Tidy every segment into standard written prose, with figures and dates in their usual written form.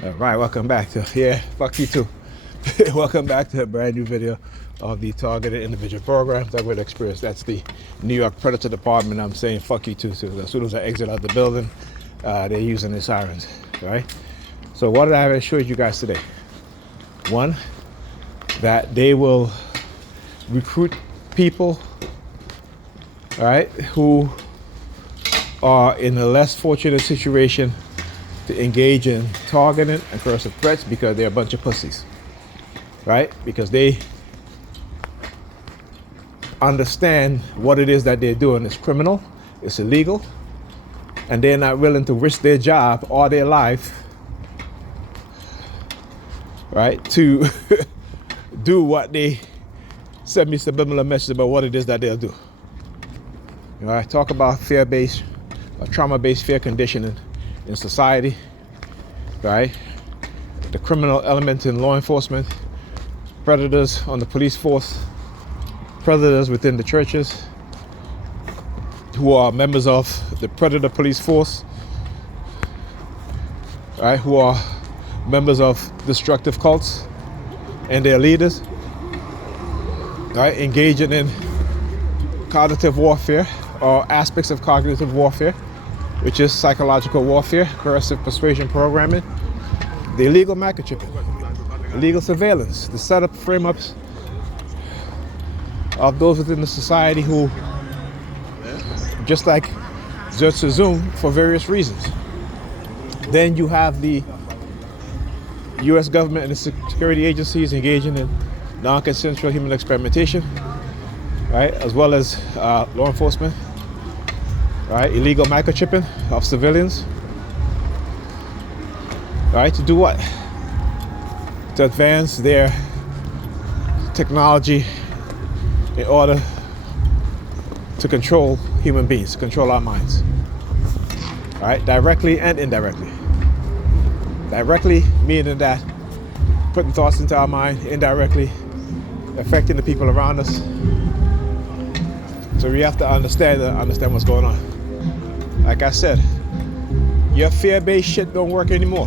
All right, welcome back to, fuck you too. Welcome back to a brand new video of the targeted individual program that we'll experience. That's the New York Predator Department. I'm saying fuck you too. So as soon as I exit out the building, they're using the sirens, right? So what did I have showed you guys today? One, that they will recruit people, all right, who are in a less fortunate situation to engage in targeting and coercive threats because they're a bunch of pussies, right? Because they understand what it is that they're doing is criminal, it's illegal, and they're not willing to risk their job or their life, right, to do what they send me subliminal message about what it is that they'll do. You know, I talk about fear-based or trauma-based fear conditioning in society, right? The criminal element in law enforcement, predators on the police force, predators within the churches who are members of the predator police force, right? Who are members of destructive cults and their leaders, right? Engaging in cognitive warfare or aspects of cognitive warfare, which is psychological warfare, coercive persuasion programming, the illegal microchipping, illegal surveillance, the setup frame-ups of those within the society who just like just assume for various reasons. Then you have the U.S. government and the security agencies engaging in non-consensual human experimentation, right, as well as law enforcement, right, illegal microchipping of civilians, right, to do what? To advance their technology in order to control human beings, control our minds, right, directly and indirectly. Directly meaning that putting thoughts into our mind, indirectly affecting the people around us. So we have to understand what's going on. Like I said, your fear-based shit don't work anymore.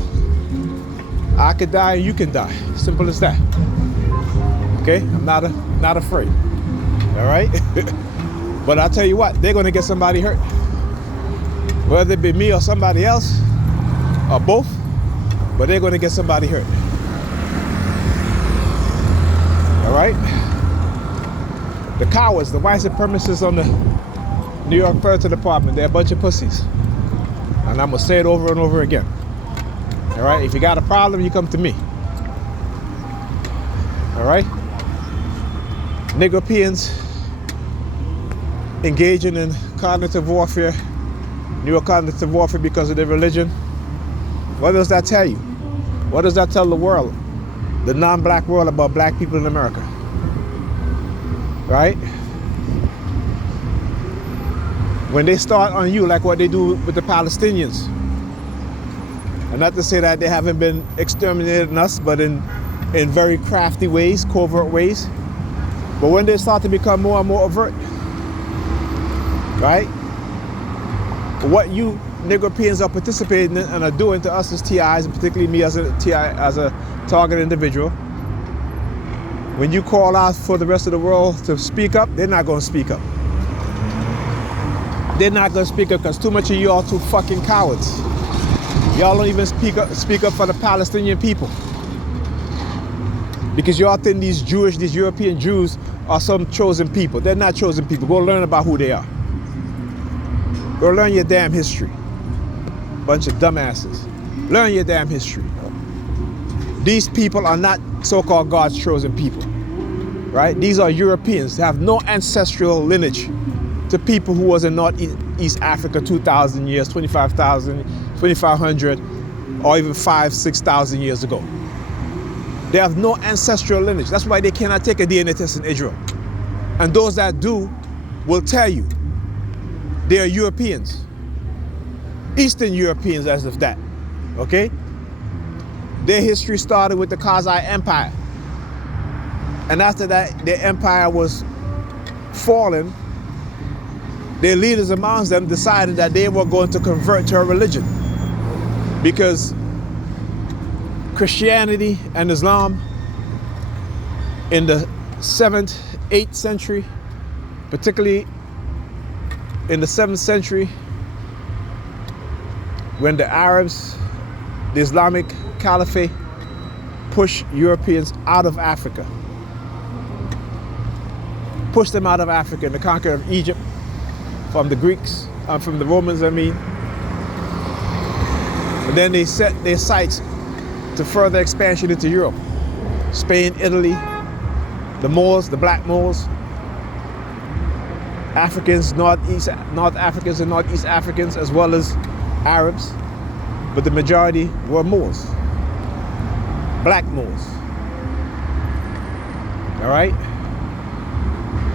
I could die, you can die. Simple as that. Okay? I'm not afraid. All right? But I'll tell you what, they're gonna get somebody hurt. Whether it be me or somebody else, or both, but they're gonna get somebody hurt. All right? The cowards, the white supremacists on the New York Predator Department, they're a bunch of pussies. And I'm gonna say it over and over again. All right? If you got a problem, you come to me. All right? Negropeans engaging in cognitive warfare, neurocognitive warfare because of their religion. What does that tell you? What does that tell the world, the non-black world, about black people in America? Right? When they start on you like what they do with the Palestinians, and not to say that they haven't been exterminating us, but in very crafty ways, covert ways. But when they start to become more and more overt, right? What you Negropeans are participating in and are doing to us as TIs, and particularly me as a TI, as a target individual, when you call out for the rest of the world to speak up, they're not going to speak up. They're not going to speak up because too much of you are too fucking cowards. Y'all don't even speak up for the Palestinian people. Because y'all think these European Jews are some chosen people. They're not chosen people. Go learn about who they are. Go learn your damn history. Bunch of dumbasses. Learn your damn history. These people are not so-called God's chosen people, right? These are Europeans. They have no ancestral lineage to people who was in Northeast Africa 2,000 years, 25,000, 2,500, or even 5,000, 6,000 years ago. They have no ancestral lineage. That's why they cannot take a DNA test in Israel. And those that do will tell you they are Europeans. Eastern Europeans as of that, okay? Their history started with the Khazar Empire. And after that, their empire was fallen. Their leaders amongst them decided that they were going to convert to a religion. Because Christianity and Islam in the 7th, 8th century, particularly in the 7th century, when the Arabs, the Islamic Caliphate, pushed Europeans out of Africa. Pushed them out of Africa in the conquest of Egypt from the Greeks, from the Romans, I mean. And then they set their sights to further expansion into Europe. Spain, Italy, the Moors, the black Moors, Africans, North Africans and Northeast Africans, as well as Arabs, but the majority were Moors, black Moors. All right?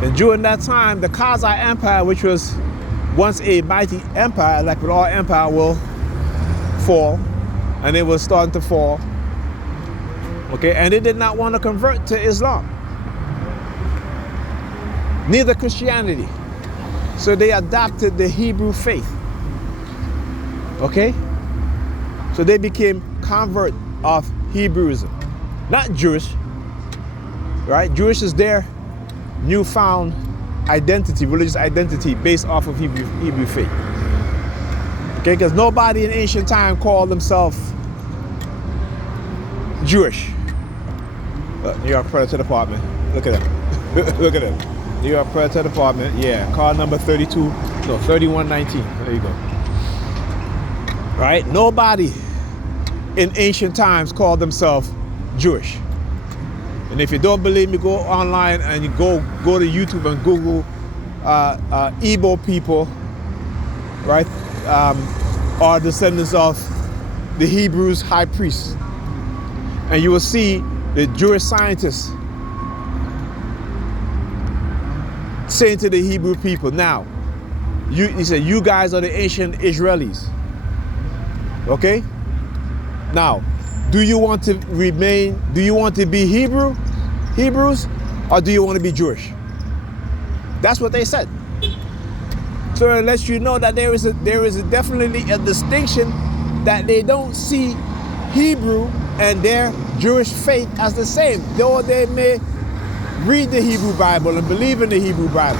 And during that time, the Khazar Empire, which was once a mighty empire, like with all empire, will fall, and it was starting to fall. Okay, and they did not want to convert to Islam, neither Christianity. So they adopted the Hebrew faith. Okay? So they became convert of Hebrewism. Not Jewish, right? Jewish is their newfound identity, religious identity based off of Hebrew faith. Okay, because nobody in ancient time called themselves Jewish. New York Predator Department. Look at them. Look at them. New York Predator Department. Yeah, car number 3119. There you go. Right? Nobody in ancient times called themselves Jewish. And if you don't believe me, go online and you go to YouTube and Google Igbo people, right? Are descendants of the Hebrews high priests. And you will see the Jewish scientists saying to the Hebrew people, now, he said, you guys are the ancient Israelis. Okay? Now, do you want to be Hebrews, or do you want to be Jewish? That's what they said. So it lets you know that there is definitely a distinction, that they don't see Hebrew and their Jewish faith as the same, though they may read the Hebrew Bible and believe in the Hebrew Bible.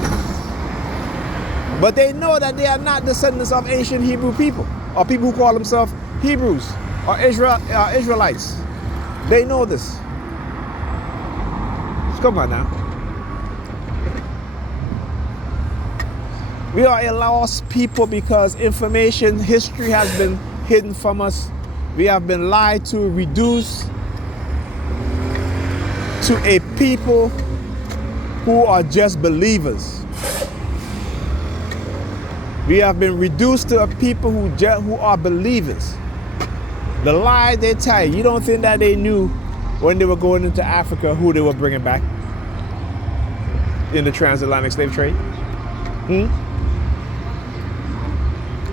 But they know that they are not descendants of ancient Hebrew people, or people who call themselves Hebrews or Israelites. They know this. Come on now. We are a lost people because information, history has been hidden from us. We have been lied to, reduced to a people who are just believers. We have been reduced to a people who are believers. The lie they tell you, you don't think that they knew when they were going into Africa who they were bringing back in the transatlantic slave trade?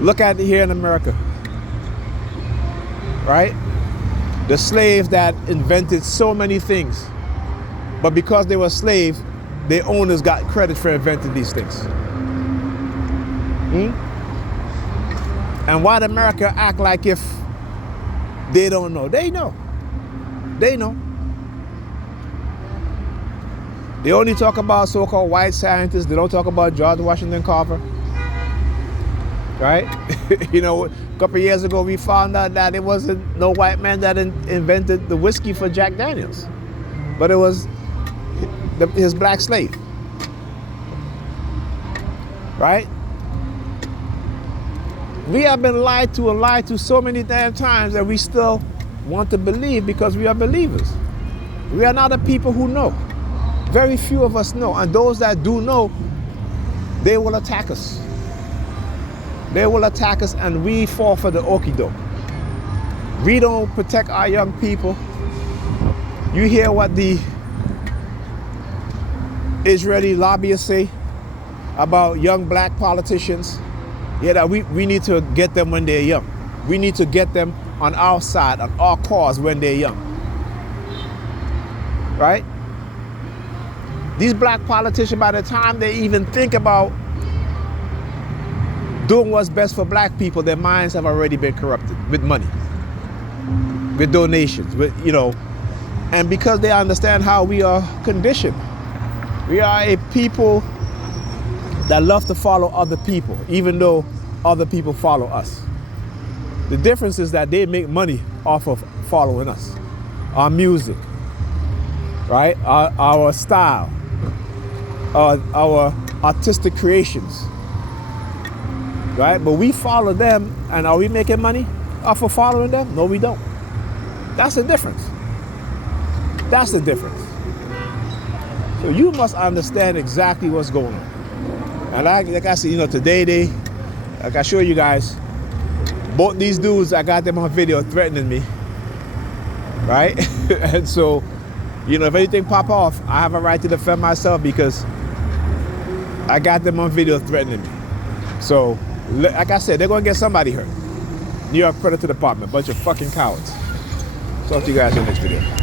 Look at it here in America, right? The slaves that invented so many things, but because they were slaves, their owners got credit for inventing these things. And why did America act like if they don't know? They know. They know. They only talk about so-called white scientists. They don't talk about George Washington Carver. Right? You know, a couple of years ago, we found out that it wasn't no white man that invented the whiskey for Jack Daniels, but it was his black slave. Right? We have been lied to and lied to so many damn times that we still want to believe because we are believers. We are not a people who know. Very few of us know, and those that do know, they will attack us. They will attack us, and we fall for the okie doke. We don't protect our young people. You hear what the Israeli lobbyists say about young black politicians. Yeah, that we need to get them when they're young. We need to get them on our side, on our cause when they're young. Right? These black politicians, by the time they even think about doing what's best for black people, their minds have already been corrupted with money. with donations, with, you know, and because they understand how we are conditioned. We are a people that love to follow other people, even though other people follow us. The difference is that they make money off of following us. Our music, right? Our style, our artistic creations, right? But we follow them, and are we making money off of following them? No, we don't. That's the difference. That's the difference. So you must understand exactly what's going on. And like I said, you know, today like I show you guys, both these dudes, I got them on video threatening me, right? And so, you know, if anything pop off, I have a right to defend myself because I got them on video threatening me. So, like I said, they're gonna get somebody hurt. New York Predator Department, bunch of fucking cowards. Talk to you guys in the next video.